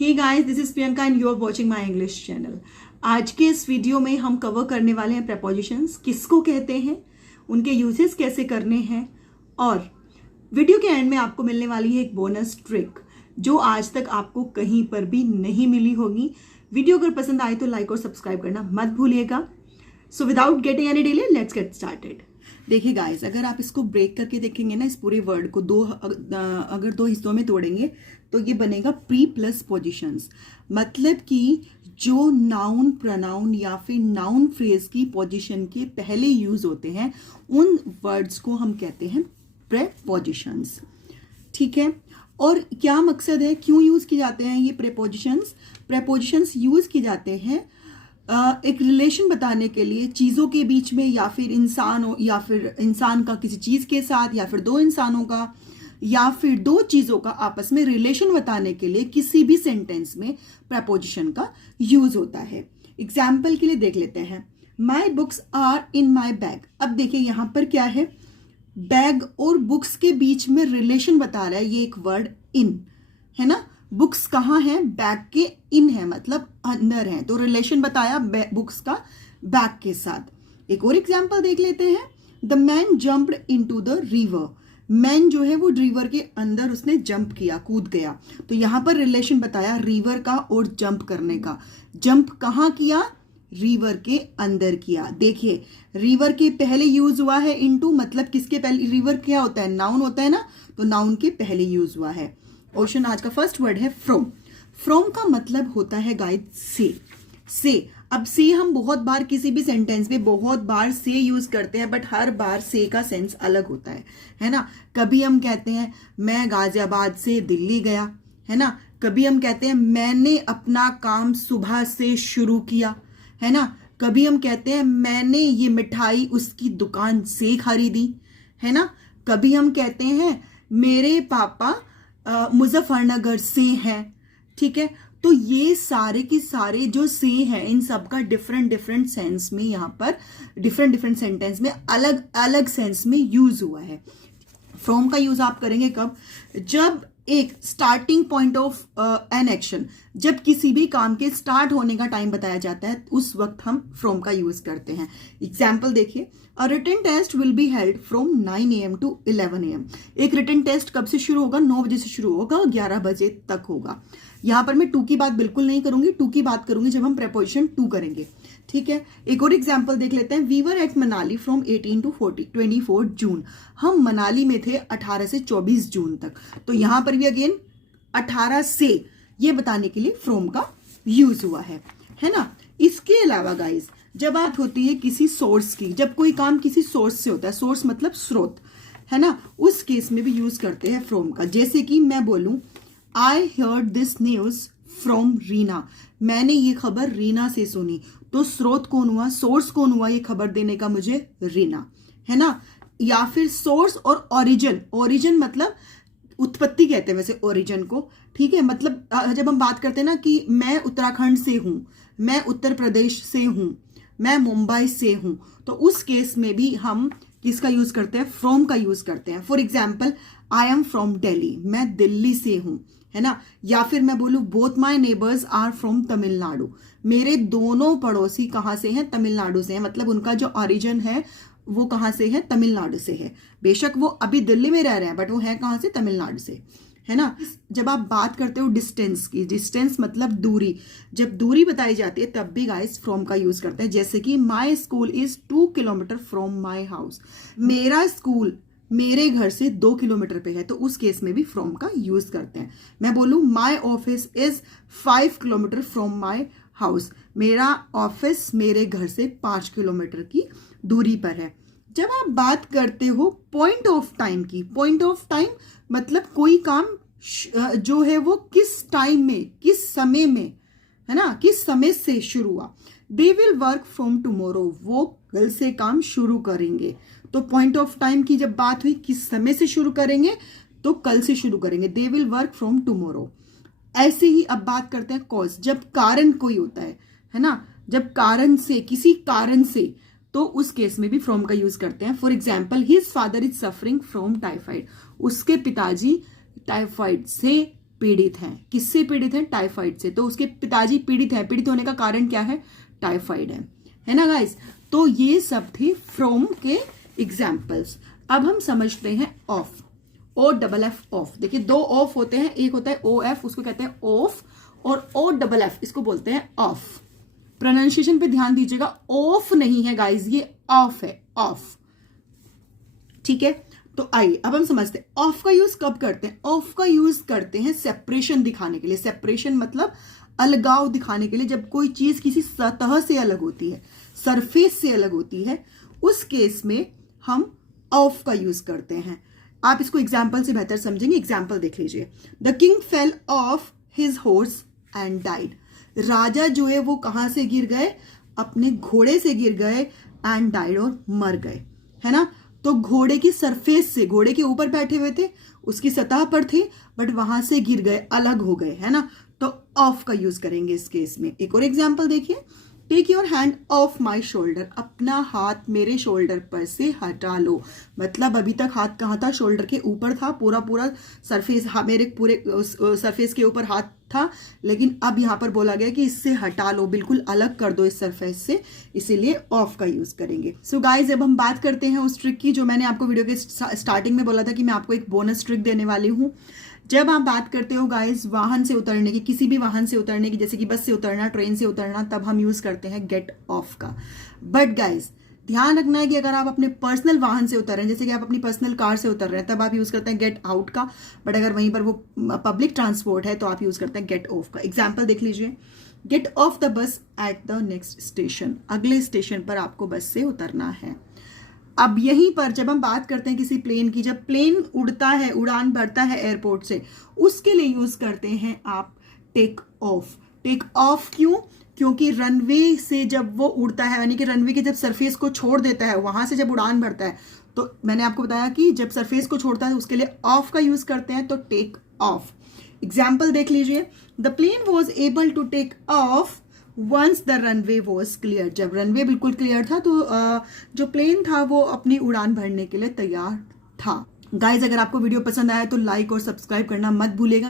Hey guys, this is Priyanka and you are watching my English channel. आज के इस video में हम कवर करने वाले हैं प्रेपोजिशंस किसको कहते हैं, उनके यूजेस कैसे करने हैं, और वीडियो के एंड में आपको मिलने वाली है एक बोनस ट्रिक जो आज तक आपको कहीं पर भी नहीं मिली होगी। वीडियो अगर पसंद आए तो लाइक और सब्सक्राइब करना मत भूलिएगा। So without getting any delay let's get started. देखिए गाइस, अगर आप इसको ब्रेक करके देखेंगे ना, इस पूरे वर्ड को अगर दो हिस्सों में तोड़ेंगे तो ये बनेगा प्री प्लस पोजिशंस। मतलब कि जो नाउन, प्रोनाउन या फिर नाउन फ्रेज की पोजीशन के पहले यूज होते हैं उन वर्ड्स को हम कहते हैं प्रेपोजिशंस। ठीक है, और क्या मकसद है, क्यों यूज किए जाते हैं ये प्रेपोजिशंस? प्रेपोजिशंस यूज किए जाते हैं एक रिलेशन बताने के लिए चीज़ों के बीच में, या फिर इंसान का किसी चीज़ के साथ, या फिर दो इंसानों का, या फिर दो चीज़ों का आपस में रिलेशन बताने के लिए किसी भी सेंटेंस में प्रेपोजिशन का यूज होता है। एग्जाम्पल के लिए देख लेते हैं, my books are in my bag. अब देखिए यहां पर क्या है, बैग और बुक्स के बीच में रिलेशन बता रहा है ये एक वर्ड इन, है ना। बुक्स कहाँ है, बैग के इन है, मतलब अंदर है, तो रिलेशन बताया बुक्स का बैग के साथ। एक और एग्जाम्पल देख लेते हैं, the man jumped into the river. Man जो है वो रिवर के अंदर उसने जंप किया, कूद गया, तो यहां पर रिलेशन बताया रिवर का और जंप करने का। जंप कहाँ किया, रिवर के अंदर किया। देखिए रिवर के पहले यूज हुआ है इनटू, मतलब किसके पहले? रिवर क्या होता है, नाउन होता है ना, तो नाउन के पहले यूज हुआ है। ओशन आज का फर्स्ट वर्ड है फ्रॉम। फ्रॉम का मतलब होता है गाइड से। अब से हम बहुत बार किसी भी सेंटेंस में बहुत बार से यूज करते हैं, बट हर बार से का सेंस अलग होता है ना। कभी हम कहते हैं मैं गाजियाबाद से दिल्ली गया, है ना। कभी हम कहते हैं मैंने अपना काम सुबह से शुरू किया, है ना। कभी हम कहते हैं मैंने ये मिठाई उसकी दुकान से खरीदी, है ना। कभी हम कहते हैं मेरे पापा मुजफ्फरनगर से हैं। ठीक है, तो ये सारे के सारे जो से हैं इन सब का डिफरेंट सेंस में, यहाँ पर डिफरेंट सेंटेंस में अलग अलग सेंस में यूज हुआ है। फ्रॉम का यूज आप करेंगे कब? जब एक starting point of an action, जब किसी भी काम के स्टार्ट होने का टाइम बताया जाता है उस वक्त हम फ्रॉम का यूज करते हैं। एग्जाम्पल देखिए, a written test will be held from 9 AM to 11 AM। एक रिटन टेस्ट कब से शुरू होगा? 9 बजे से शुरू होगा, 11 बजे तक होगा। यहां पर मैं टू की बात बिल्कुल नहीं करूंगी, टू की बात करूंगी जब हम प्रेपोजिशन टू करेंगे। ठीक है, एक और एग्जाम्पल देख लेते हैं, we were at Manali from 18 to 24 June. हम मनाली में थे 18 से 24 जून तक, तो यहां पर भी अगेन 18 से ये बताने के लिए फ्रॉम का यूज हुआ है ना। इसके अलावा गाइस, जब बात होती है किसी सोर्स की, जब कोई काम किसी सोर्स से होता है, सोर्स मतलब स्रोत, है ना, उस केस में भी यूज करते हैं फ्रॉम का। जैसे कि मैं बोलूं I heard this news from Reena, मैंने ये खबर रीना से सुनी, तो स्रोत कौन हुआ, सोर्स कौन हुआ ये खबर देने का? मुझे रीना, है ना। या फिर सोर्स और ओरिजिन मतलब उत्पत्ति कहते हैं वैसे ओरिजिन को। ठीक है, मतलब जब हम बात करते हैं ना कि मैं उत्तराखंड से हूं, मैं उत्तर प्रदेश से हूं, मैं मुंबई से हूं, तो उस केस में भी हम किसका यूज करते हैं? फ्रॉम का यूज करते हैं। For example, I am from Delhi, मैं दिल्ली से हूं, है ना। या फिर मैं बोलूं both my neighbours are from Tamil Nadu, मेरे दोनों पड़ोसी कहां से हैं? तमिलनाडु से हैं, मतलब उनका जो ओरिजिन है वो कहां से है? तमिलनाडु से है। बेशक वो अभी दिल्ली में रह रहे हैं, बट वो है कहां से? तमिलनाडु से, है ना। जब आप बात करते हो डिस्टेंस की, डिस्टेंस मतलब दूरी, जब दूरी बताई जाती है तब भी गाइस फ्रॉम का यूज करते हैं। जैसे कि my school is 2 kilometre from my house, मेरा स्कूल मेरे घर से 2 किलोमीटर पे है, तो उस केस में भी फ्रॉम का यूज करते हैं। मैं बोलूं my office is 5 kilometre from my house, मेरा ऑफिस मेरे घर से 5 किलोमीटर की दूरी पर है। जब आप बात करते हो पॉइंट ऑफ टाइम की, पॉइंट ऑफ टाइम मतलब कोई काम जो है वो किस टाइम में, किस समय में, है ना, किस समय से शुरू हुआ। They will work from tomorrow, वो कल से काम शुरू करेंगे। तो पॉइंट ऑफ टाइम की जब बात हुई, किस समय से शुरू करेंगे, तो कल से शुरू करेंगे, they will work from tomorrow. ऐसे ही अब बात करते हैं कॉज, जब कारण कोई होता है ना, जब कारण से, किसी कारण से, तो उस केस में भी फ्रॉम का यूज करते हैं। For example, his father is suffering from typhoid, उसके पिताजी टाइफाइड से पीड़ित हैं। किससे पीड़ित हैं? टाइफाइड से। तो उसके पिताजी पीड़ित हैं। पीड़ित होने का कारण क्या है? टाइफाइड है ना गाइस। तो ये सब थे फ्रॉम के एग्जाम्पल्स। अब हम समझते हैं ऑफ, OFF ऑफ। देखिए दो ऑफ होते हैं, एक होता है OF, उसको कहते हैं ऑफ, और OFF इसको बोलते हैं ऑफ। प्रोनाउंसिएशन पे ध्यान दीजिएगा, ऑफ नहीं है गाइस, ये ऑफ है, ऑफ। ठीक है, तो आइए अब हम समझते हैं ऑफ का यूज कब करते हैं। ऑफ का यूज करते हैं सेपरेशन दिखाने के लिए। सेपरेशन मतलब अलगाव दिखाने के लिए। जब कोई चीज किसी सतह से अलग होती है, सरफेस से अलग होती है, उस केस में हम ऑफ का यूज करते हैं। आप इसको एग्जाम्पल से बेहतर समझेंगे। एग्जाम्पल देख लीजिए। The king fell off his horse and died. राजा जो है वो कहां से गिर गए? अपने घोड़े से गिर गए, एंड डाइड और मर गए, है ना। तो घोड़े की सरफेस से, घोड़े के ऊपर बैठे हुए थे, उसकी सतह पर थे, बट वहां से गिर गए, अलग हो गए, है ना। तो ऑफ का यूज करेंगे इस केस में। एक और एग्जाम्पल देखिए। Take your hand off my shoulder. अपना हाथ मेरे शोल्डर पर से हटा लो। मतलब अभी तक हाथ कहाँ था? शोल्डर के ऊपर था, पूरा पूरा सरफेस, मेरे पूरे सरफेस के ऊपर हाथ था, लेकिन अब यहाँ पर बोला गया कि इससे हटा लो, बिल्कुल अलग कर दो इस सरफेस से, इसीलिए ऑफ का यूज करेंगे। सो गाइज अब हम बात करते हैं उस ट्रिक की जो मैंने आपको वीडियो के स्टार्टिंग में बोला था कि मैं आपको एक बोनस ट्रिक देने वाली हूँ। जब आप बात करते हो गाइस वाहन से उतरने की, किसी भी वाहन से उतरने की, जैसे कि बस से उतरना, ट्रेन से उतरना, तब हम यूज करते हैं गेट ऑफ का। बट गाइस ध्यान रखना है कि अगर आप अपने पर्सनल वाहन से उतर रहे हैं, जैसे कि आप अपनी पर्सनल कार से उतर रहे हैं, तब आप यूज करते हैं गेट आउट का। बट अगर वहीं पर वो पब्लिक ट्रांसपोर्ट है तो आप यूज करते हैं गेट ऑफ का। एग्जाम्पल देख लीजिए। Get off the bus at the next station. अगले स्टेशन पर आपको बस से उतरना है। अब यहीं पर जब हम बात करते हैं किसी प्लेन की, जब प्लेन उड़ता है, उड़ान भरता है एयरपोर्ट से, उसके लिए यूज करते हैं आप टेक ऑफ। टेक ऑफ क्यों? क्योंकि रनवे से जब वो उड़ता है, यानी कि रनवे के जब सरफेस को छोड़ देता है, वहां से जब उड़ान भरता है, तो मैंने आपको बताया कि जब सरफेस को छोड़ता है उसके लिए ऑफ का यूज करते हैं, तो टेक ऑफ। एग्जाम्पल देख लीजिए। The plane was able to take off once the runway was clear. जब रनवे बिल्कुल क्लियर था तो जो प्लेन था वो अपनी उड़ान भरने के लिए तैयार था। गाइज अगर आपको वीडियो पसंद आया तो लाइक और सब्सक्राइब करना मत भूलेगा।